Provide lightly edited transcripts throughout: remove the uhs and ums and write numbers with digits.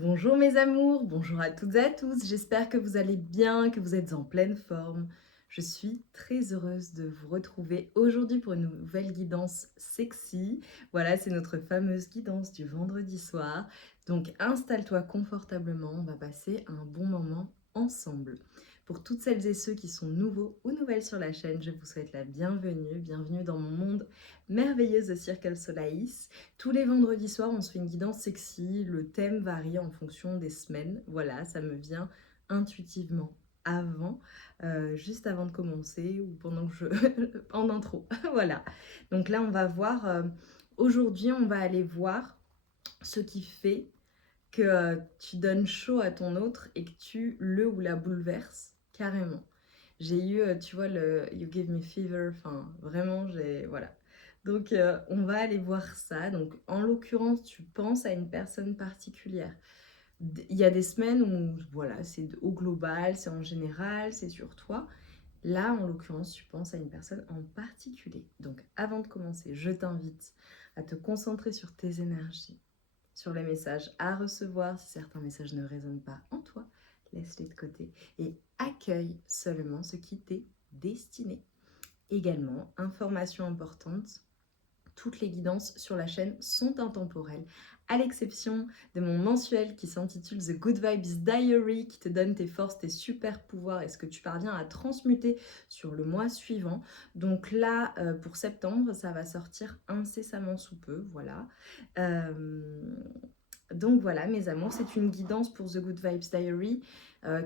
Bonjour mes amours, bonjour à toutes et à tous, j'espère que vous allez bien, que vous êtes en pleine forme. Je suis très heureuse de vous retrouver aujourd'hui pour une nouvelle guidance sexy. Voilà, c'est notre fameuse guidance du vendredi soir. Donc installe-toi confortablement, on va passer un bon moment ensemble. Pour toutes celles et ceux qui sont nouveaux ou nouvelles sur la chaîne, je vous souhaite la bienvenue. Bienvenue dans mon monde merveilleux de Circle Solaïs. Tous les vendredis soirs, on se fait une guidance sexy. Le thème varie en fonction des semaines. Voilà, ça me vient intuitivement juste avant de commencer ou pendant que je... en intro. Voilà. Donc là, on va voir... aujourd'hui, on va aller voir ce qui fait que tu donnes chaud à ton autre et que tu le ou la bouleverses carrément. J'ai eu, tu vois, le You Give Me Fever, enfin, vraiment, voilà. Donc, on va aller voir ça. Donc, en l'occurrence, tu penses à une personne particulière. Il y a des semaines où, voilà, c'est au global, c'est en général, c'est sur toi. Là, en l'occurrence, tu penses à une personne en particulier. Donc, avant de commencer, je t'invite à te concentrer sur tes énergies, sur les messages à recevoir. Si certains messages ne résonnent pas en toi, laisse-les de côté et accueille seulement ce qui t'est destiné. Également, information importante, toutes les guidances sur la chaîne sont intemporelles, à l'exception de mon mensuel qui s'intitule The Good Vibes Diary, qui te donne tes forces, tes super pouvoirs et ce que tu parviens à transmuter sur le mois suivant. Donc là, pour septembre, ça va sortir incessamment sous peu, voilà. Donc voilà, mes amours, c'est une guidance pour The Good Vibes Diary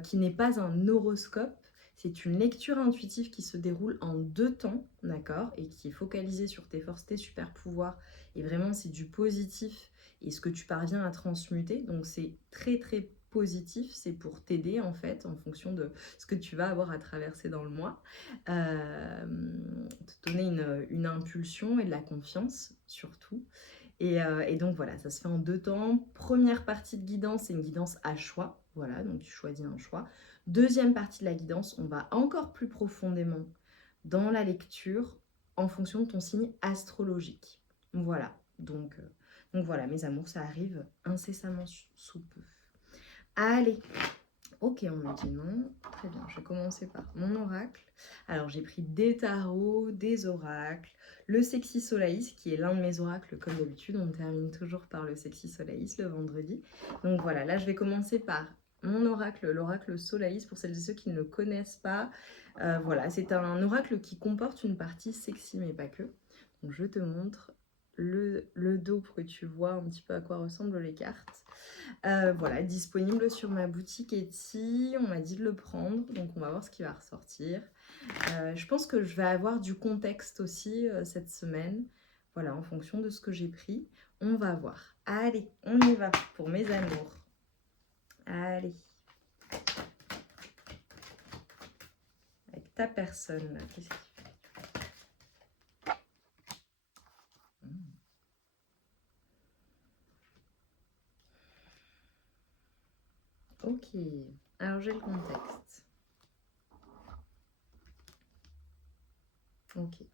qui n'est pas un horoscope. C'est une lecture intuitive qui se déroule en 2 temps, d'accord, et qui est focalisée sur tes forces, tes super pouvoirs. Et vraiment, c'est du positif et ce que tu parviens à transmuter. Donc c'est très très positif, c'est pour t'aider en fait en fonction de ce que tu vas avoir à traverser dans le mois. Te donner une impulsion et de la confiance surtout. Et donc voilà, ça se fait en 2 temps. Première partie de guidance, c'est une guidance à choix. Voilà, donc tu choisis un choix. Deuxième partie de la guidance, on va encore plus profondément dans la lecture en fonction de ton signe astrologique. Voilà, donc voilà, mes amours, ça arrive incessamment sous peu. Allez, ok, on me dit non. Très bien, je vais commencer par mon oracle. Alors, j'ai pris des tarots, des oracles, le Sexy Solaïs, qui est l'un de mes oracles, comme d'habitude. On termine toujours par le Sexy Solaïs le vendredi. Donc voilà, là, je vais commencer par mon oracle, l'oracle Solaïs, pour celles et ceux qui ne le connaissent pas. Voilà, c'est un oracle qui comporte une partie sexy, mais pas que. Donc, je te montre le dos pour que tu vois un petit peu à quoi ressemblent les cartes. Voilà, disponible sur ma boutique Etsy. On m'a dit de le prendre, donc on va voir ce qui va ressortir. Je pense que je vais avoir du contexte aussi cette semaine. Voilà, en fonction de ce que j'ai pris. On va voir. Allez, on y va pour mes amours. Allez. Avec ta personne, là, qu'est-ce que tu fais? Ok, alors j'ai le contexte. Ok.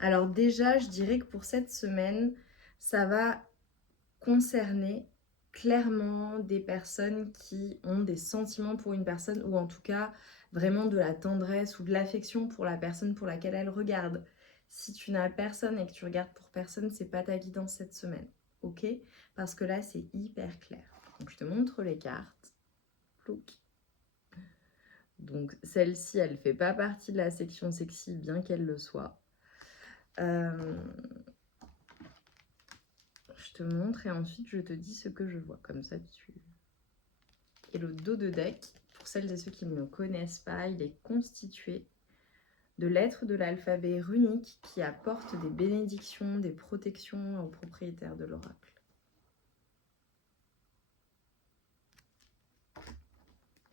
Alors déjà, je dirais que pour cette semaine, ça va concerner clairement des personnes qui ont des sentiments pour une personne ou en tout cas vraiment de la tendresse ou de l'affection pour la personne pour laquelle elle regarde. Si tu n'as personne et que tu regardes pour personne, c'est pas ta guidance cette semaine, ok? Parce que là, c'est hyper clair. Donc, je te montre les cartes. Plouc. Donc, celle-ci, elle fait pas partie de la section sexy, bien qu'elle le soit. Je te montre et ensuite je te dis ce que je vois. Comme ça, tu... Et le dos de deck, pour celles et ceux qui ne le connaissent pas, il est constitué de lettres de l'alphabet runique qui apportent des bénédictions, des protections aux propriétaires de l'oracle.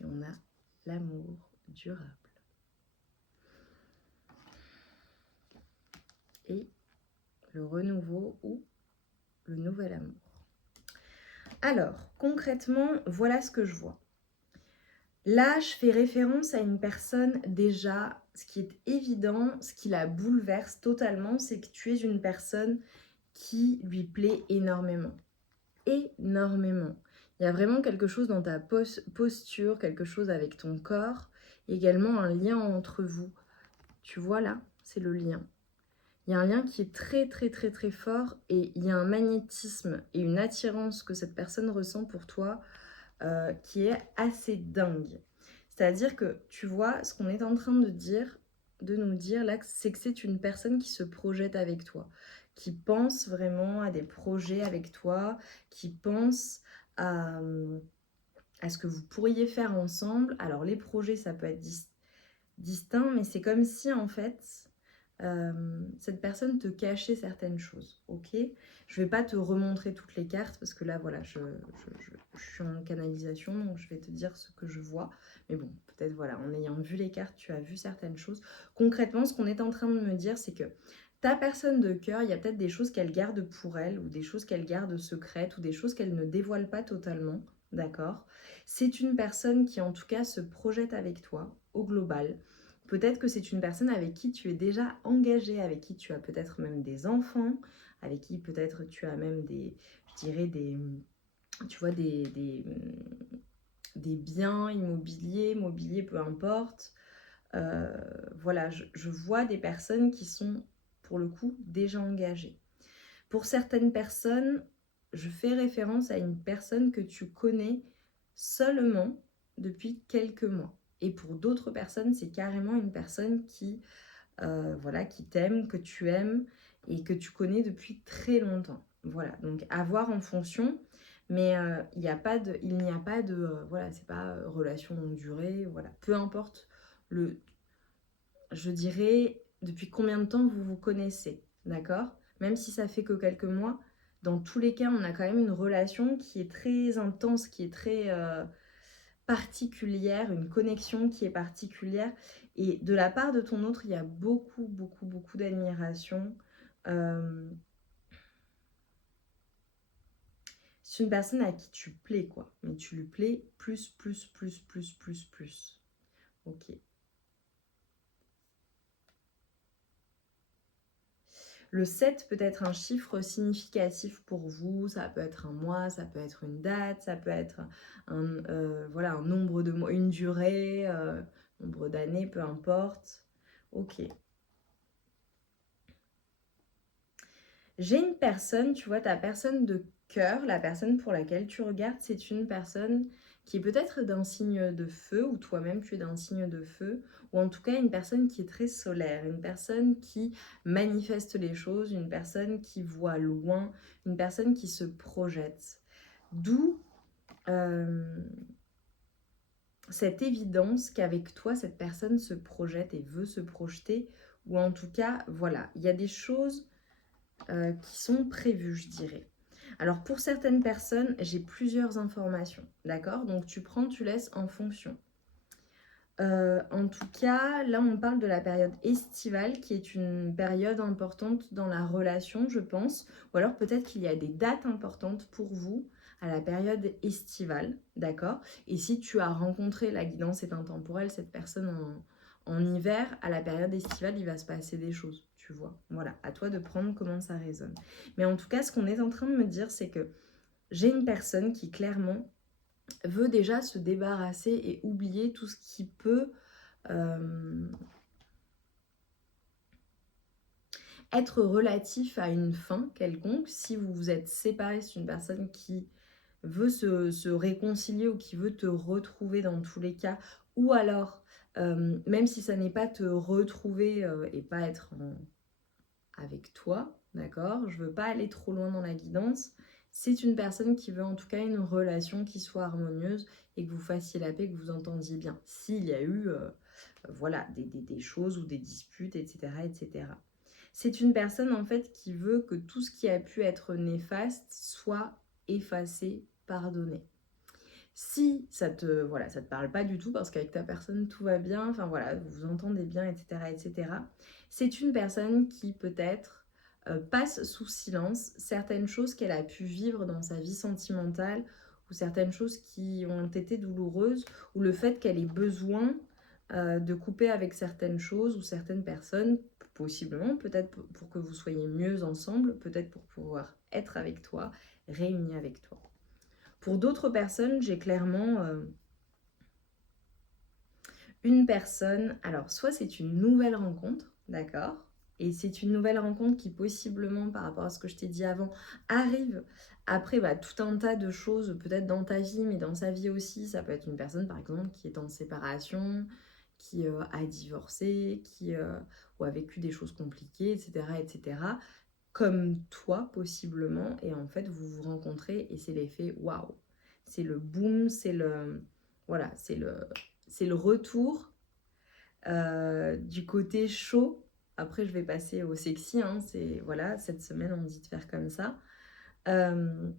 Et on a l'amour durable. Et le renouveau ou le nouvel amour. Alors, concrètement, voilà ce que je vois. Là, je fais référence à une personne déjà, ce qui est évident, ce qui la bouleverse totalement, c'est que tu es une personne qui lui plaît énormément. énormément. Il y a vraiment quelque chose dans ta posture, quelque chose avec ton corps, également un lien entre vous. Tu vois là, c'est le lien. Il y a un lien qui est très très très très fort et il y a un magnétisme et une attirance que cette personne ressent pour toi qui est assez dingue. C'est-à-dire que tu vois, ce qu'on est en train de nous dire là, c'est que c'est une personne qui se projette avec toi, qui pense vraiment à des projets avec toi, qui pense à, à ce que vous pourriez faire ensemble. Alors les projets, ça peut être distinct, mais c'est comme si en fait cette personne te cachait certaines choses, ok? Je vais pas te remontrer toutes les cartes parce que là, voilà, je suis en canalisation, donc je vais te dire ce que je vois. Mais bon, peut-être, voilà, en ayant vu les cartes, tu as vu certaines choses. Concrètement, ce qu'on est en train de me dire, c'est que ta personne de cœur, il y a peut-être des choses qu'elle garde pour elle, ou des choses qu'elle garde secrètes, ou des choses qu'elle ne dévoile pas totalement, d'accord? C'est une personne qui, en tout cas, se projette avec toi, au global. Peut-être que c'est une personne avec qui tu es déjà engagé, avec qui tu as peut-être même des enfants, avec qui peut-être tu as même des, je dirais tu vois, des biens immobiliers, mobiliers, peu importe. Voilà, je vois des personnes qui sont, pour le coup, déjà engagées. Pour certaines personnes, je fais référence à une personne que tu connais seulement depuis quelques mois. Et pour d'autres personnes, c'est carrément une personne qui, voilà, qui t'aime, que tu aimes et que tu connais depuis très longtemps. Voilà, donc à voir en fonction, mais il n'y a pas de, voilà, c'est pas relation longue durée, voilà, peu importe je dirais, depuis combien de temps vous vous connaissez, d'accord? Même si ça fait que quelques mois, dans tous les cas, on a quand même une relation qui est très intense, qui est très particulière, une connexion qui est particulière. Et de la part de ton autre, il y a beaucoup, beaucoup, beaucoup d'admiration. C'est une personne à qui tu plais, quoi. Mais tu lui plais plus, plus, plus, plus, plus, plus. Ok. Le 7 peut être un chiffre significatif pour vous, ça peut être un mois, ça peut être une date, ça peut être voilà, un nombre de mois, une durée, nombre d'années, peu importe. Ok. J'ai une personne, tu vois, ta personne de cœur, la personne pour laquelle tu regardes, c'est une personne qui est peut-être d'un signe de feu, ou toi-même tu es d'un signe de feu, ou en tout cas une personne qui est très solaire, une personne qui manifeste les choses, une personne qui voit loin, une personne qui se projette. D'où cette évidence qu'avec toi, cette personne se projette et veut se projeter, ou en tout cas, voilà, il y a des choses qui sont prévues, je dirais. Alors pour certaines personnes, j'ai plusieurs informations, d'accord? Donc tu prends, tu laisses en fonction. En tout cas, là on parle de la période estivale qui est une période importante dans la relation, je pense. Ou alors peut-être qu'il y a des dates importantes pour vous à la période estivale, d'accord? Et si tu as rencontré, la guidance est intemporelle, cette personne en hiver, à la période estivale, il va se passer des choses, tu vois. Voilà, à toi de prendre comment ça résonne. Mais en tout cas, ce qu'on est en train de me dire, c'est que j'ai une personne qui clairement veut déjà se débarrasser et oublier tout ce qui peut être relatif à une fin quelconque. Si vous vous êtes séparés, c'est une personne qui veut se réconcilier ou qui veut te retrouver dans tous les cas, ou alors, même si ça n'est pas te retrouver et pas être avec toi, d'accord? Je veux pas aller trop loin dans la guidance. C'est une personne qui veut en tout cas une relation qui soit harmonieuse et que vous fassiez la paix, que vous entendiez bien. S'il y a eu voilà, des choses ou des disputes, etc., etc. C'est une personne en fait qui veut que tout ce qui a pu être néfaste soit effacé, pardonné. Si ça te, voilà, ça te parle pas du tout parce qu'avec ta personne tout va bien, enfin voilà, vous vous entendez bien, etc., etc. C'est une personne qui peut-être passe sous silence certaines choses qu'elle a pu vivre dans sa vie sentimentale ou certaines choses qui ont été douloureuses ou le fait qu'elle ait besoin de couper avec certaines choses ou certaines personnes, possiblement, peut-être pour que vous soyez mieux ensemble, peut-être pour pouvoir être avec toi, réunis avec toi. Pour d'autres personnes, j'ai clairement une personne, alors soit c'est une nouvelle rencontre, d'accord? Et c'est une nouvelle rencontre qui possiblement, par rapport à ce que je t'ai dit avant, arrive après tout un tas de choses, peut-être dans ta vie, mais dans sa vie aussi. Ça peut être une personne, par exemple, qui est en séparation, qui a divorcé, qui ou a vécu des choses compliquées, etc., etc., comme toi, possiblement. Et en fait, vous vous rencontrez et c'est l'effet waouh. C'est le boom, c'est le... Voilà, c'est le retour du côté chaud. Après, je vais passer au sexy. Hein, c'est, voilà, cette semaine, on me dit de faire comme ça. Euh,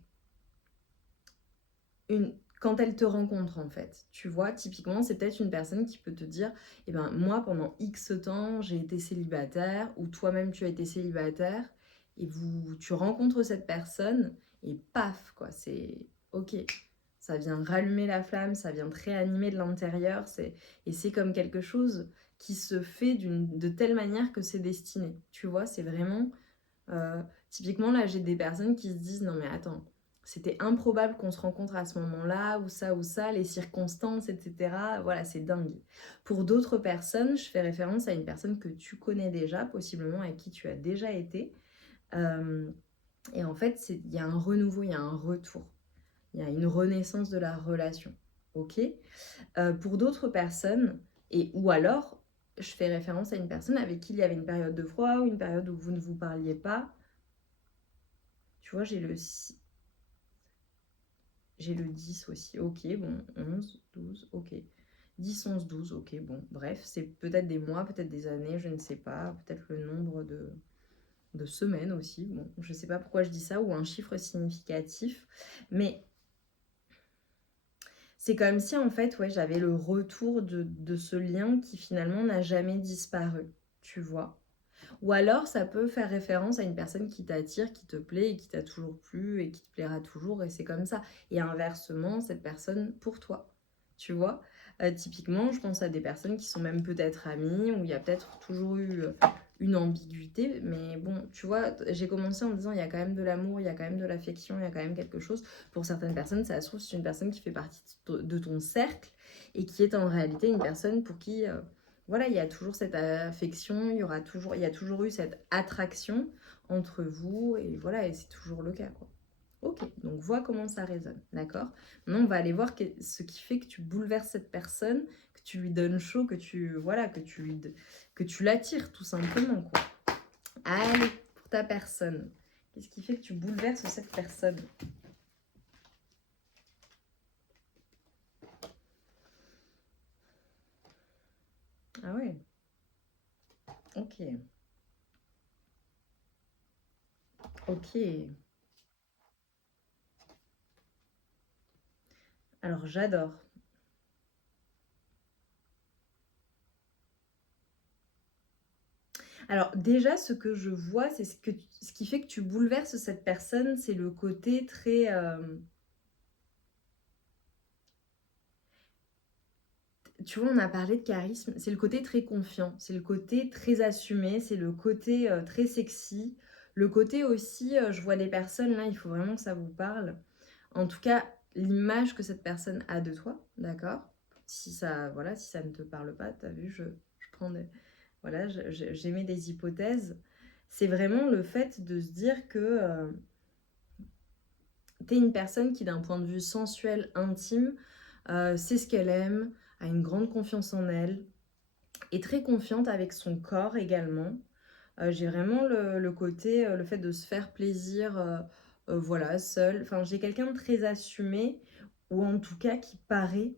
quand elle te rencontre, en fait, tu vois, typiquement, c'est peut-être une personne qui peut te dire, eh ben, moi, pendant X temps, j'ai été célibataire, ou toi-même, tu as été célibataire, et tu rencontres cette personne, et paf, quoi, c'est ok. Ça vient rallumer la flamme, ça vient te réanimer de l'intérieur, et c'est comme quelque chose qui se fait de telle manière que c'est destiné. Tu vois, c'est vraiment... typiquement, là, j'ai des personnes qui se disent, non mais attends, c'était improbable qu'on se rencontre à ce moment-là, ou ça, les circonstances, etc. Voilà, c'est dingue. Pour d'autres personnes, je fais référence à une personne que tu connais déjà, possiblement avec qui tu as déjà été. Et en fait, il y a un renouveau, il y a un retour. Il y a une renaissance de la relation. Ok. Pour d'autres personnes, ou alors, je fais référence à une personne avec qui il y avait une période de froid ou une période où vous ne vous parliez pas. Tu vois, j'ai le 10 aussi. Ok, bon, 11, 12, ok. 10, 11, 12, ok, bon, bref, c'est peut-être des mois, peut-être des années, je ne sais pas, peut-être le nombre de semaines aussi, bon, je ne sais pas pourquoi je dis ça, ou un chiffre significatif, mais c'est comme si, en fait, ouais, j'avais le retour de ce lien qui finalement n'a jamais disparu, tu vois. Ou alors, ça peut faire référence à une personne qui t'attire, qui te plaît et qui t'a toujours plu et qui te plaira toujours, et c'est comme ça. Et inversement, cette personne pour toi, tu vois. Typiquement, je pense à des personnes qui sont même peut-être amies, où il y a peut-être toujours eu une ambiguïté, mais bon, tu vois, j'ai commencé en me disant, il y a quand même de l'amour, il y a quand même de l'affection, il y a quand même quelque chose. Pour certaines personnes, ça se trouve, c'est une personne qui fait partie de ton cercle, et qui est en réalité une personne pour qui... voilà, il y a toujours cette affection, il y a toujours eu cette attraction entre vous, et voilà, et c'est toujours le cas, quoi. Ok, donc vois comment ça résonne, d'accord? Maintenant, on va aller voir ce qui fait que tu bouleverses cette personne, que tu lui donnes chaud, voilà, que tu l'attires, tout simplement, quoi. Allez, pour ta personne, qu'est-ce qui fait que tu bouleverses cette personne? Ah ouais, ok, ok. Alors, j'adore. Alors déjà, ce que je vois, c'est ce qui fait que tu bouleverses cette personne, c'est le côté très... tu vois, on a parlé de charisme, c'est le côté très confiant, c'est le côté très assumé, c'est le côté très sexy, le côté aussi, je vois des personnes, là, il faut vraiment que ça vous parle. En tout cas, l'image que cette personne a de toi, d'accord? Si ça, voilà, si ça ne te parle pas, t'as vu, je prends des... Voilà, j'émets des hypothèses. C'est vraiment le fait de se dire que t'es une personne qui, d'un point de vue sensuel, intime, sait ce qu'elle aime, a une grande confiance en elle, est très confiante avec son corps également. J'ai vraiment le côté, le fait de se faire plaisir, voilà, seul. Enfin, j'ai quelqu'un de très assumé, ou en tout cas qui paraît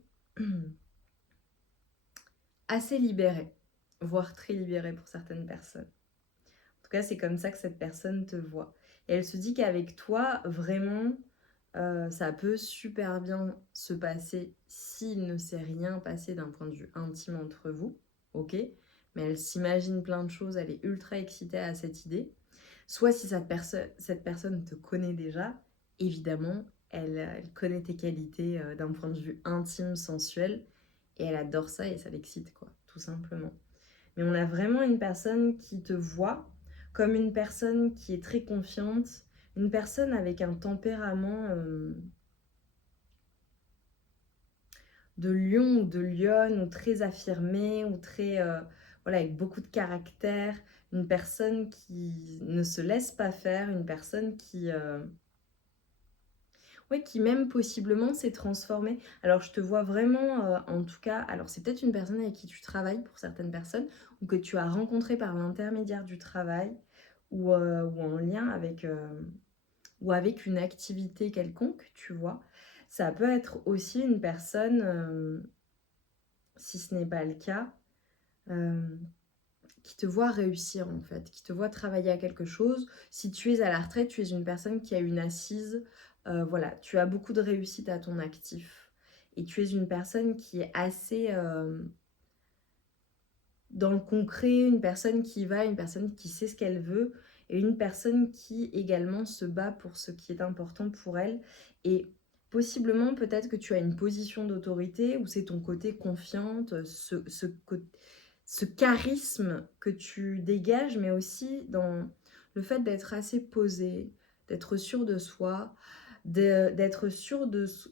assez libéré, voire très libéré pour certaines personnes. En tout cas, c'est comme ça que cette personne te voit. Et elle se dit qu'avec toi, vraiment, ça peut super bien se passer s'il ne s'est rien passé d'un point de vue intime entre vous, ok? Mais elle s'imagine plein de choses, elle est ultra excitée à cette idée. Soit si cette personne te connaît déjà, évidemment, elle connaît tes qualités d'un point de vue intime, sensuel, et elle adore ça et ça l'excite, quoi, tout simplement. Mais on a vraiment une personne qui te voit comme une personne qui est très confiante, une personne avec un tempérament de lion ou de lionne, ou très affirmée, ou très, voilà, avec beaucoup de caractère, une personne qui ne se laisse pas faire, une personne qui, ouais, qui même possiblement s'est transformée. Alors je te vois vraiment, en tout cas, alors c'est peut-être une personne avec qui tu travailles pour certaines personnes, ou que tu as rencontré par l'intermédiaire du travail, ou en lien avec, ou avec une activité quelconque, tu vois? Ça peut être aussi une personne, si ce n'est pas le cas, hem, qui te voit réussir en fait, qui te voit travailler à quelque chose. Si tu es à la retraite, tu es une personne qui a une assise, voilà, tu as beaucoup de réussite à ton actif et tu es une personne qui est assez, dans le concret, une personne qui va, une personne qui sait ce qu'elle veut et une personne qui également se bat pour ce qui est important pour elle. Et possiblement, peut-être que tu as une position d'autorité ou c'est ton côté confiante, ce charisme que tu dégages, mais aussi dans le fait d'être assez posé, d'être sûr de soi, d'être sûr de ce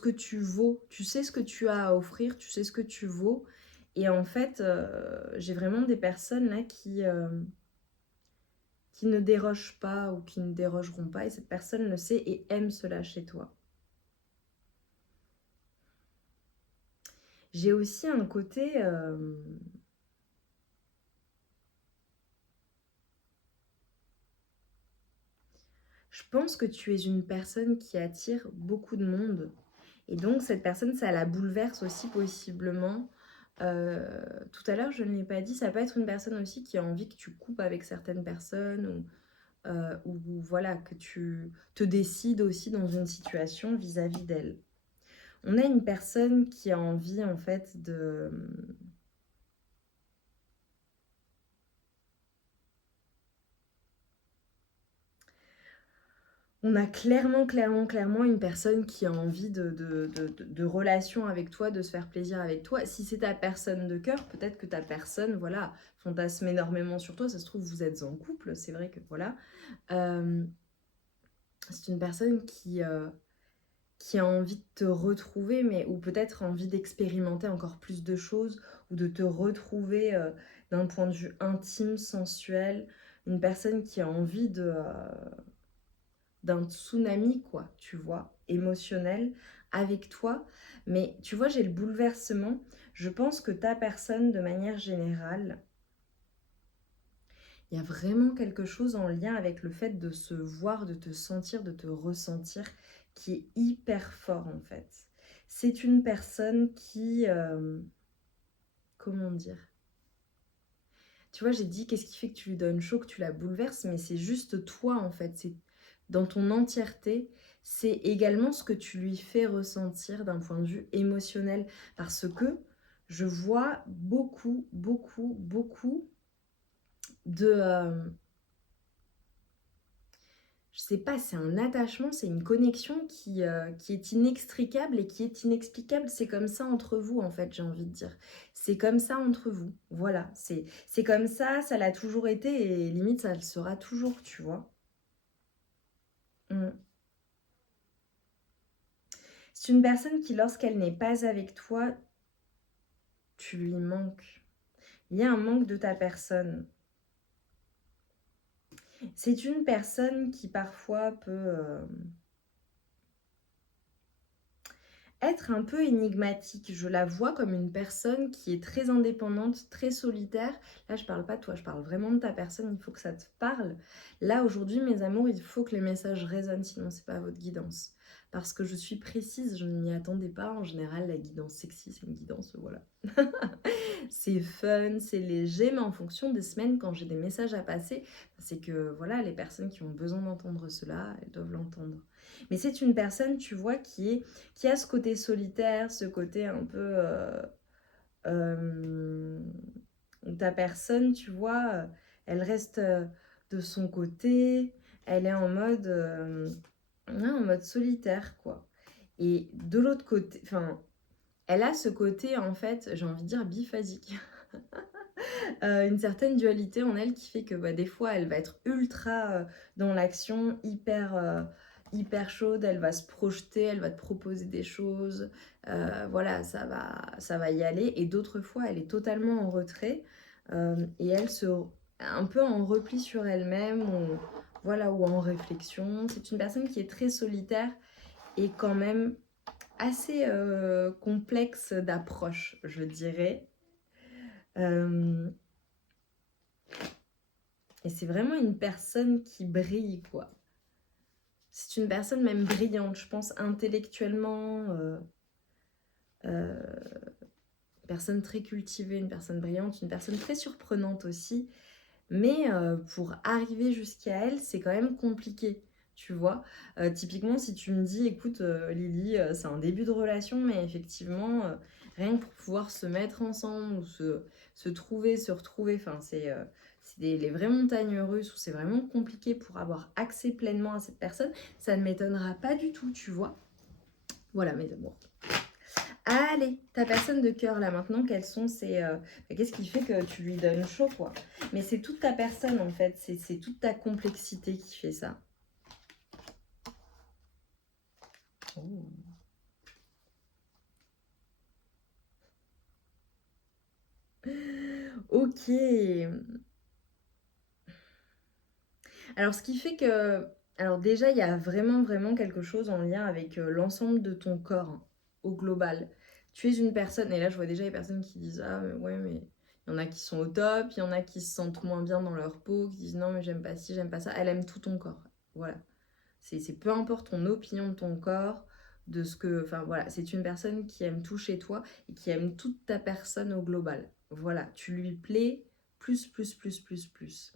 que tu vaux. Tu sais ce que tu as à offrir, tu sais ce que tu vaux. Et en fait, j'ai vraiment des personnes là qui ne dérogent pas ou qui ne dérogeront pas. Et cette personne le sait et aime cela chez toi. J'ai aussi un côté... je pense que tu es une personne qui attire beaucoup de monde. Et donc, cette personne, ça la bouleverse aussi possiblement. Tout à l'heure, je ne l'ai pas dit, ça peut être une personne aussi qui a envie que tu coupes avec certaines personnes ou voilà, que tu te décides aussi dans une situation vis-à-vis d'elle. On a une personne qui a envie en fait de... On a clairement une personne qui a envie de relation avec toi, de se faire plaisir avec toi. Si c'est ta personne de cœur, peut-être que ta personne, voilà, fantasme énormément sur toi. Ça se trouve, vous êtes en couple, c'est vrai que voilà. Euh, c'est une personne qui a envie de te retrouver, mais ou peut-être envie d'expérimenter encore plus de choses, ou de te retrouver d'un point de vue intime, sensuel. Une personne qui a envie d'un tsunami, quoi, tu vois, émotionnel avec toi. Mais tu vois, j'ai le bouleversement. Je pense que ta personne, de manière générale, il y a vraiment quelque chose en lien avec le fait de se voir, de te sentir, de te ressentir, qui est hyper fort en fait. C'est une personne qui... comment dire? Tu vois, j'ai dit qu'est-ce qui fait que tu lui donnes chaud, que tu la bouleverses, mais c'est juste toi en fait. C'est dans ton entièreté. C'est également ce que tu lui fais ressentir d'un point de vue émotionnel. Parce que je vois beaucoup de... je sais pas, c'est un attachement, c'est une connexion qui est inextricable et qui est inexplicable. C'est comme ça entre vous, en fait, j'ai envie de dire. C'est comme ça entre vous. Voilà, c'est comme ça l'a toujours été et limite, ça le sera toujours, tu vois. Mm. C'est une personne qui, lorsqu'elle n'est pas avec toi, tu lui manques. Il y a un manque de ta personne. C'est une personne qui parfois peut... être un peu énigmatique. Je la vois comme une personne qui est très indépendante, très solitaire. Là, je parle pas de toi, je parle vraiment de ta personne. Il faut que ça te parle. Là, aujourd'hui, mes amours, il faut que les messages résonnent, sinon c'est pas votre guidance. Parce que je suis précise, je ne m'y attendais pas. En général, la guidance sexy, c'est une guidance, voilà. C'est fun, c'est léger, mais en fonction des semaines, quand j'ai des messages à passer, c'est que voilà, les personnes qui ont besoin d'entendre cela, elles doivent l'entendre. Mais c'est une personne, tu vois, qui a ce côté solitaire, ce côté un peu... euh, où ta personne, tu vois, elle reste de son côté, elle est ouais, en mode solitaire, quoi. Et de l'autre côté, enfin, elle a ce côté, en fait, j'ai envie de dire biphasique. Une certaine dualité en elle qui fait que bah, des fois, elle va être ultra dans l'action, hyper hyper chaude, elle va se projeter, elle va te proposer des choses, voilà, ça va y aller. Et d'autres fois, elle est totalement en retrait et elle se un peu en repli sur elle-même, ou, voilà, ou en réflexion. C'est une personne qui est très solitaire et quand même assez complexe d'approche, je dirais. Euh, et c'est vraiment une personne qui brille, quoi. C'est une personne même brillante, je pense, intellectuellement. Une personne très cultivée, une personne brillante, une personne très surprenante aussi. Mais pour arriver jusqu'à elle, c'est quand même compliqué, tu vois. Typiquement, si tu me dis, écoute, Lily, c'est un début de relation, mais effectivement, rien que pour pouvoir se mettre ensemble ou se trouver, se retrouver, enfin, c'est les vraies montagnes russes où c'est vraiment compliqué pour avoir accès pleinement à cette personne. Ça ne m'étonnera pas du tout, tu vois. Voilà, mes amours. Allez, ta personne de cœur là maintenant, quelles sont ces... qu'est-ce qui fait que tu lui donnes chaud, quoi? Mais c'est toute ta personne en fait, c'est toute ta complexité qui fait ça. Oh. Ok. Alors ce qui fait que... Alors déjà, il y a vraiment, vraiment quelque chose en lien avec l'ensemble de ton corps, hein, au global. Tu es une personne, et là je vois déjà les personnes qui disent, ah mais ouais, mais il y en a qui sont au top, il y en a qui se sentent moins bien dans leur peau, qui disent non mais j'aime pas ci, j'aime pas ça. Elle aime tout ton corps. Voilà. C'est peu importe ton opinion de ton corps, de ce que... Enfin voilà, c'est une personne qui aime tout chez toi et qui aime toute ta personne au global. Voilà, tu lui plais plus, plus, plus, plus, plus.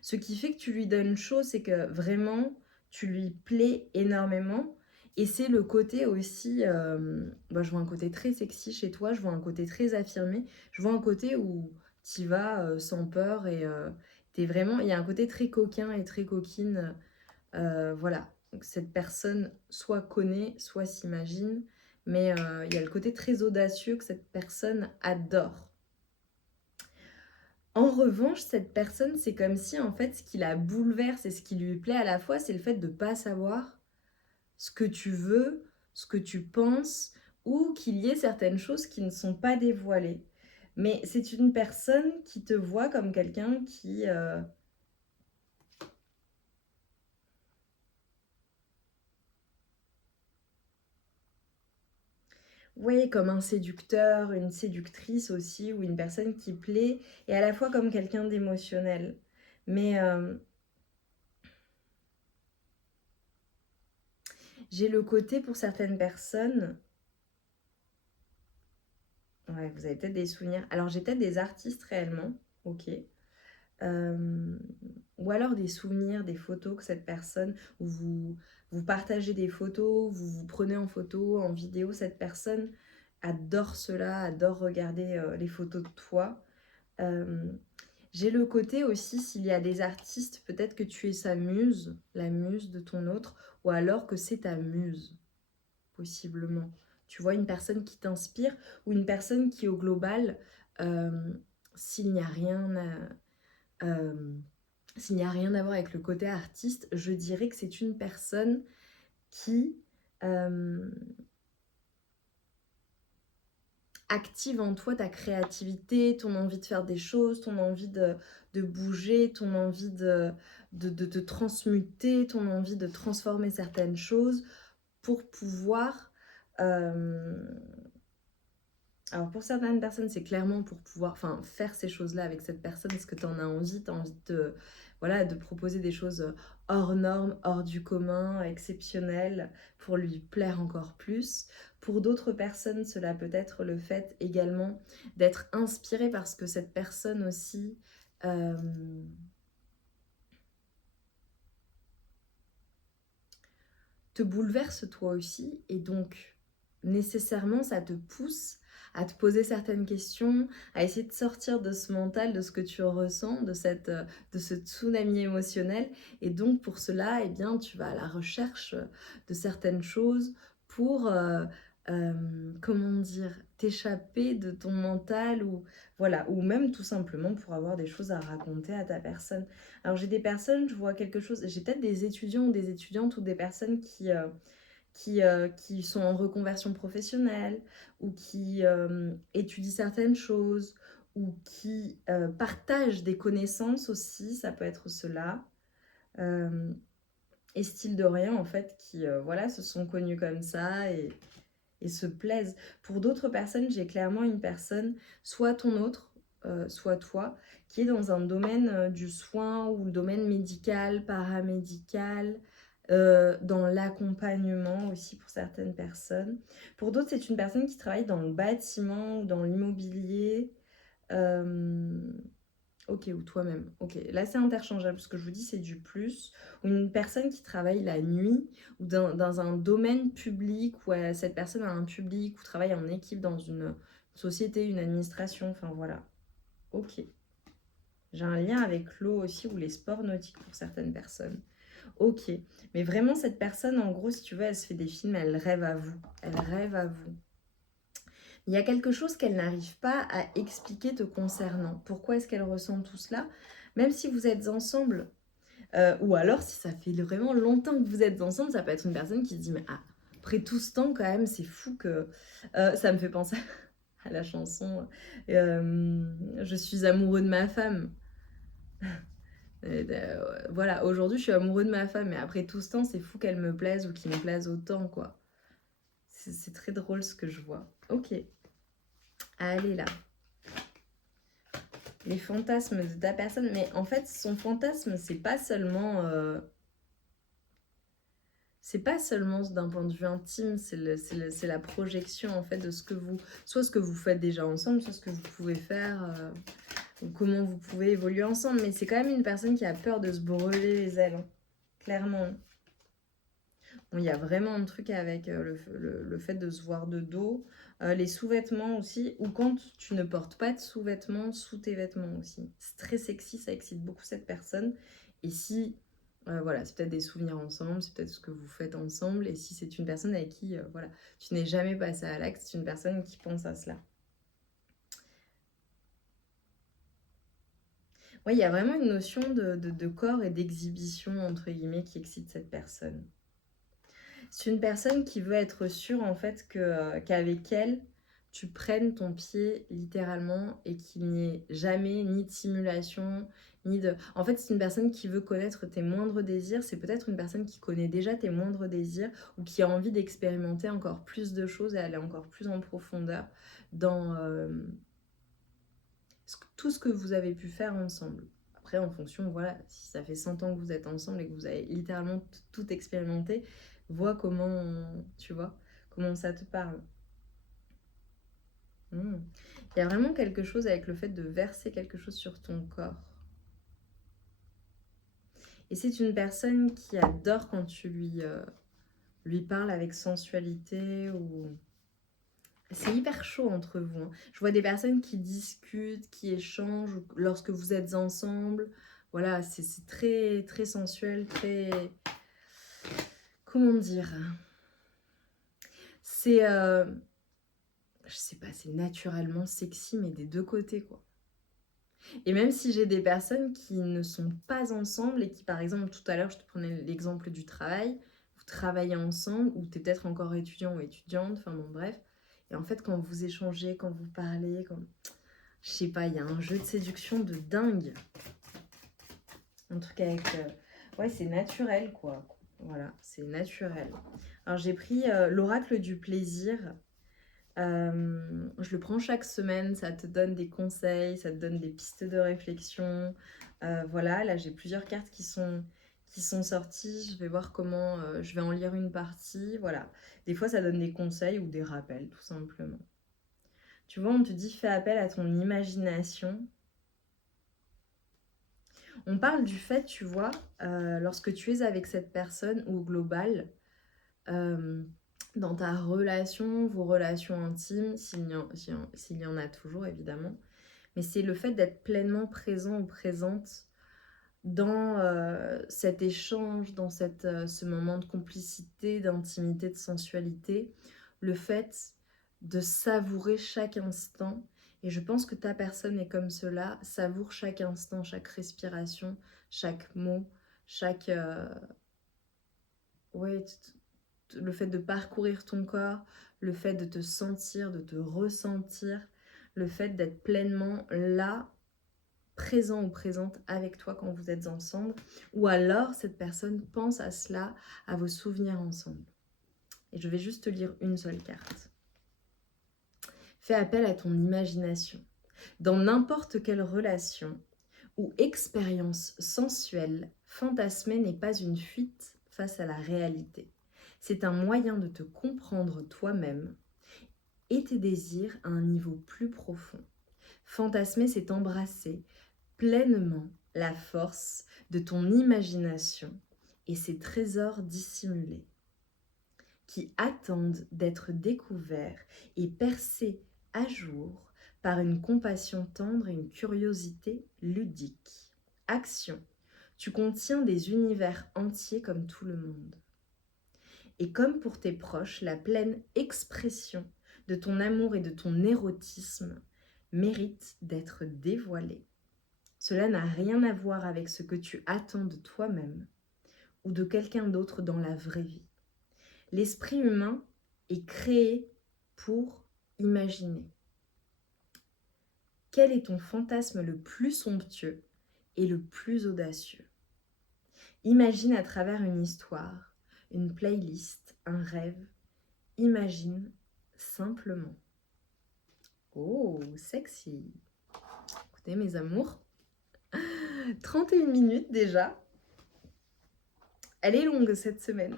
Ce qui fait que tu lui donnes chaud, c'est que vraiment, tu lui plais énormément. Et c'est le côté aussi, je vois un côté très sexy chez toi, je vois un côté très affirmé, je vois un côté où tu vas sans peur et t'es vraiment, il y a un côté très coquin et très coquine. Voilà, donc cette personne soit connaît, soit s'imagine, mais il y a le côté très audacieux que cette personne adore. En revanche, cette personne, c'est comme si en fait ce qui la bouleverse et ce qui lui plaît à la fois, c'est le fait de ne pas savoir ce que tu veux, ce que tu penses, ou qu'il y ait certaines choses qui ne sont pas dévoilées. Mais c'est une personne qui te voit comme quelqu'un qui... Oui, comme un séducteur, une séductrice aussi, ou une personne qui plaît, et à la fois comme quelqu'un d'émotionnel. Mais j'ai le côté pour certaines personnes, ouais, vous avez peut-être des souvenirs. Alors j'ai peut-être des artistes réellement, ok. Euh, ou alors des souvenirs, des photos que cette personne, où vous partagez des photos, vous vous prenez en photo, en vidéo, cette personne adore cela, adore regarder les photos de toi. Euh, J'ai le côté aussi, s'il y a des artistes, peut-être que tu es sa muse, la muse de ton autre, ou alors que c'est ta muse, possiblement. Tu vois, une personne qui t'inspire, ou une personne qui, au global, euh, s'il n'y a rien à, s'il n'y a rien à voir avec le côté artiste, je dirais que c'est une personne qui active en toi ta créativité, ton envie de faire des choses, ton envie de bouger, ton envie de te transmuter, ton envie de transformer certaines choses pour pouvoir... euh, alors pour certaines personnes, c'est clairement pour pouvoir faire ces choses-là avec cette personne, parce que tu en as envie, tu as envie de, voilà, de proposer des choses hors normes, hors du commun, exceptionnelles, pour lui plaire encore plus. Pour d'autres personnes, cela peut être le fait également d'être inspiré parce que cette personne aussi te bouleverse toi aussi, et donc nécessairement ça te pousse à te poser certaines questions, à essayer de sortir de ce mental, de ce que tu ressens, de ce tsunami émotionnel. Et donc pour cela, eh bien, tu vas à la recherche de certaines choses pour comment dire? T'échapper de ton mental ou voilà, ou même tout simplement pour avoir des choses à raconter à ta personne. Alors j'ai des personnes, je vois quelque chose j'ai peut-être des étudiants ou des étudiantes ou des personnes qui sont en reconversion professionnelle ou qui, étudient certaines choses ou qui, partagent des connaissances aussi, ça peut être cela. Hem et style de rien en fait qui, voilà, se sont connus comme ça et se plaisent. Pour d'autres personnes, j'ai clairement une personne, soit ton autre, soit toi, qui est dans un domaine, du soin ou le domaine médical, paramédical, dans l'accompagnement aussi pour certaines personnes. Pour d'autres, c'est une personne qui travaille dans le bâtiment ou dans l'immobilier, hem OK, ou toi-même. OK, là, c'est interchangeable. Ce que je vous dis, c'est du plus. Ou une personne qui travaille la nuit ou dans un domaine public où cette personne a un public ou travaille en équipe dans une société, une administration. Enfin, voilà. OK. J'ai un lien avec l'eau aussi ou les sports nautiques pour certaines personnes. OK. Mais vraiment, cette personne, en gros, si tu veux, elle se fait des films, elle rêve à vous. Elle rêve à vous. Il y a quelque chose qu'elle n'arrive pas à expliquer te concernant. Pourquoi est-ce qu'elle ressent tout cela? Même si vous êtes ensemble, ou alors si ça fait vraiment longtemps que vous êtes ensemble, ça peut être une personne qui se dit: «Mais après tout ce temps quand même, c'est fou que» ça me fait penser à la chanson, «Je suis amoureux de ma femme». Voilà, aujourd'hui je suis amoureux de ma femme, mais après tout ce temps, c'est fou qu'elle me plaise ou qu'il me plaise autant, quoi. C'est très drôle ce que je vois. OK, allez là. Les fantasmes de ta personne, mais en fait, son fantasme, c'est pas seulement d'un point de vue intime, c'est la projection en fait de ce que vous, soit ce que vous faites déjà ensemble, soit ce que vous pouvez faire, ou comment vous pouvez évoluer ensemble. Mais c'est quand même une personne qui a peur de se brûler les ailes, hein, clairement. Bon, il y a vraiment un truc avec le fait de se voir de dos, les sous-vêtements aussi, ou quand tu ne portes pas de sous-vêtements sous tes vêtements aussi. C'est très sexy, ça excite beaucoup cette personne. Et si, voilà, c'est peut-être des souvenirs ensemble, c'est peut-être ce que vous faites ensemble. Et si c'est une personne avec qui, voilà, tu n'es jamais passé à l'acte, c'est une personne qui pense à cela. Oui, il y a vraiment une notion de corps et d'exhibition, entre guillemets, qui excite cette personne. C'est une personne qui veut être sûre en fait qu'avec elle, tu prennes ton pied littéralement et qu'il n'y ait jamais ni de simulation, ni de... En fait, c'est une personne qui veut connaître tes moindres désirs. C'est peut-être une personne qui connaît déjà tes moindres désirs ou qui a envie d'expérimenter encore plus de choses et aller encore plus en profondeur dans tout ce que vous avez pu faire ensemble. Après, en fonction, voilà, si ça fait 100 ans que vous êtes ensemble et que vous avez littéralement tout expérimenté, vois comment, tu vois, comment ça te parle. Il y a vraiment quelque chose avec le fait de verser quelque chose sur ton corps. Et c'est une personne qui adore quand tu lui parles avec sensualité ou... C'est hyper chaud entre vous, hein. Je vois des personnes qui discutent, qui échangent lorsque vous êtes ensemble. Voilà, c'est très, très sensuel, très... Comment dire? C'est... je sais pas, c'est naturellement sexy, mais des deux côtés, quoi. Et même si j'ai des personnes qui ne sont pas ensemble et qui, par exemple, tout à l'heure, je te prenais l'exemple du travail, vous travaillez ensemble, ou tu es peut-être encore étudiant ou étudiante, enfin bon, bref. Et en fait, quand vous échangez, quand vous parlez, quand... Je sais pas, il y a un jeu de séduction de dingue. Un truc avec... ouais, c'est naturel, quoi. Voilà, c'est naturel. Alors, j'ai pris l'oracle du plaisir. Je le prends chaque semaine, ça te donne des conseils, ça te donne des pistes de réflexion. Voilà, là j'ai plusieurs cartes qui sont sorties. Je vais voir comment je vais en lire une partie. Voilà, des fois ça donne des conseils ou des rappels tout simplement. Tu vois, on te dit fais appel à ton imagination. On parle du fait, tu vois, lorsque tu es avec cette personne au global, dans ta relation, vos relations intimes, s'il y en a toujours évidemment, mais c'est le fait d'être pleinement présent ou présente dans cet échange, dans ce moment de complicité, d'intimité, de sensualité, le fait de savourer chaque instant. Et je pense que ta personne est comme cela, savoure chaque instant, chaque respiration, chaque mot, chaque... ouais, le fait de parcourir ton corps, le fait de te sentir, de te ressentir, le fait d'être pleinement là, présent ou présente avec toi quand vous êtes ensemble, ou alors cette personne pense à cela, à vos souvenirs ensemble. Et je vais juste te lire une seule carte. Fais appel à ton imagination. Dans n'importe quelle relation ou expérience sensuelle, fantasmer n'est pas une fuite face à la réalité. C'est un moyen de te comprendre toi-même et tes désirs à un niveau plus profond. Fantasmer, c'est embrasser pleinement la force de ton imagination et ses trésors dissimulés qui attendent d'être découverts et percés à jour par une compassion tendre et une curiosité ludique. Action. Tu contiens des univers entiers comme tout le monde. Et comme pour tes proches, la pleine expression de ton amour et de ton érotisme mérite d'être dévoilée. Cela n'a rien à voir avec ce que tu attends de toi-même ou de quelqu'un d'autre dans la vraie vie. L'esprit humain est créé pour imaginer. Quel est ton fantasme le plus somptueux et le plus audacieux? Imagine à travers une histoire, une playlist, un rêve. Imagine simplement. Oh, sexy. Écoutez mes amours, 31 minutes déjà. Elle est longue cette semaine.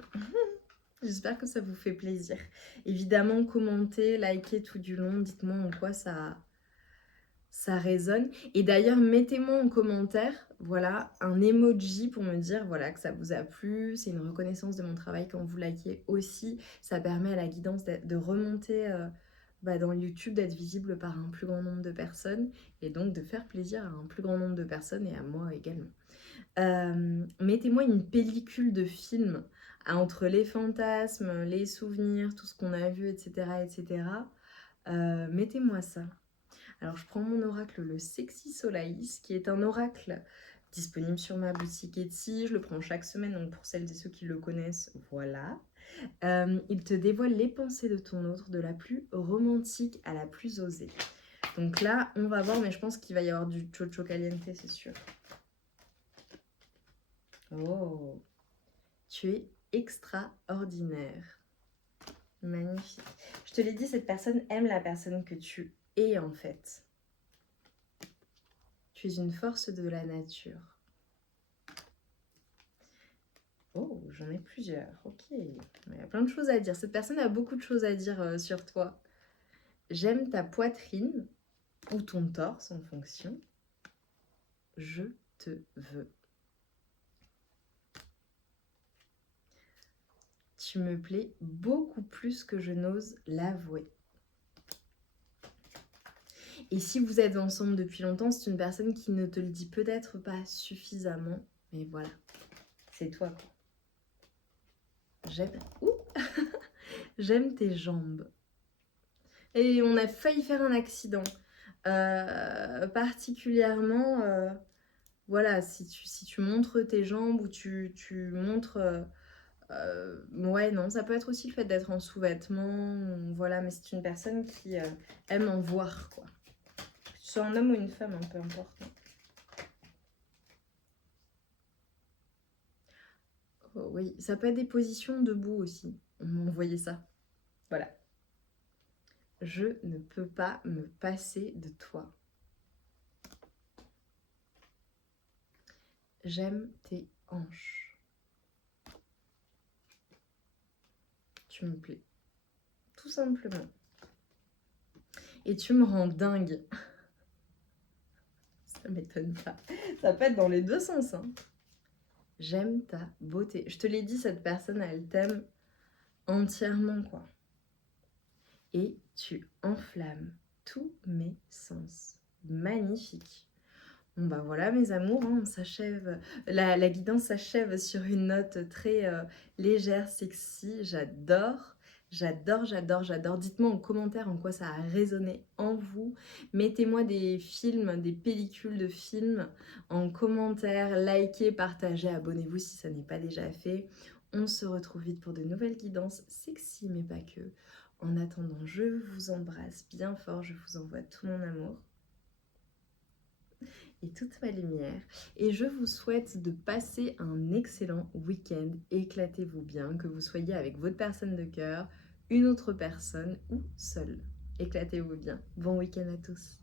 J'espère que ça vous fait plaisir. Évidemment, commentez, likez tout du long. Dites-moi en quoi ça résonne. Et d'ailleurs, mettez-moi en commentaire, voilà, un emoji pour me dire, voilà, que ça vous a plu. C'est une reconnaissance de mon travail quand vous likez aussi. Ça permet à la guidance de remonter dans YouTube, d'être visible par un plus grand nombre de personnes et donc de faire plaisir à un plus grand nombre de personnes et à moi également. Mettez-moi une pellicule de film entre les fantasmes, les souvenirs, tout ce qu'on a vu, etc. etc. Mettez-moi ça. Alors, je prends mon oracle, le Sexy Solaïs, qui est un oracle disponible sur ma boutique Etsy. Je le prends chaque semaine, donc pour celles et ceux qui le connaissent, voilà. Il te dévoile les pensées de ton autre, de la plus romantique à la plus osée. Donc là, on va voir, mais je pense qu'il va y avoir du chocho caliente, c'est sûr. Oh, tu es extraordinaire. Magnifique. Je te l'ai dit, cette personne aime la personne que tu es en fait. Tu es une force de la nature. Oh, j'en ai plusieurs. Ok. Il y a plein de choses à dire. Cette personne a beaucoup de choses à dire sur toi. J'aime ta poitrine ou ton torse en fonction. Je te veux. Tu me plais beaucoup plus que je n'ose l'avouer. Et si vous êtes ensemble depuis longtemps, c'est une personne qui ne te le dit peut-être pas suffisamment. Mais voilà, c'est toi quoi. J'aime... J'aime tes jambes. Et on a failli faire un accident. Particulièrement, voilà, si tu montres tes jambes ou tu montres... ouais, non, ça peut être aussi le fait d'être en sous-vêtements. Voilà, mais c'est une personne qui aime en voir, quoi. Que tu sois un homme ou une femme, peu importe. Oh, oui, ça peut être des positions debout aussi. Vous voyez ça. Voilà. Je ne peux pas me passer de toi. J'aime tes hanches. Tu me plais. Tout simplement. Et tu me rends dingue. Ça m'étonne pas. Ça peut être dans les deux sens. Hein. J'aime ta beauté. Je te l'ai dit, cette personne, elle t'aime entièrement, quoi. Et tu enflammes tous mes sens. Magnifique. Bon bah voilà mes amours, hein, on s'achève, la guidance s'achève sur une note très légère, sexy, j'adore. J'adore, j'adore, j'adore. Dites-moi en commentaire en quoi ça a résonné en vous. Mettez-moi des films, des pellicules de films en commentaire. Likez, partagez, abonnez-vous si ça n'est pas déjà fait. On se retrouve vite pour de nouvelles guidances sexy, mais pas que. En attendant, je vous embrasse bien fort. Je vous envoie tout mon amour et toute ma lumière. Et je vous souhaite de passer un excellent week-end. Éclatez-vous bien, que vous soyez avec votre personne de cœur, une autre personne ou seul. Éclatez-vous bien. Bon week-end à tous.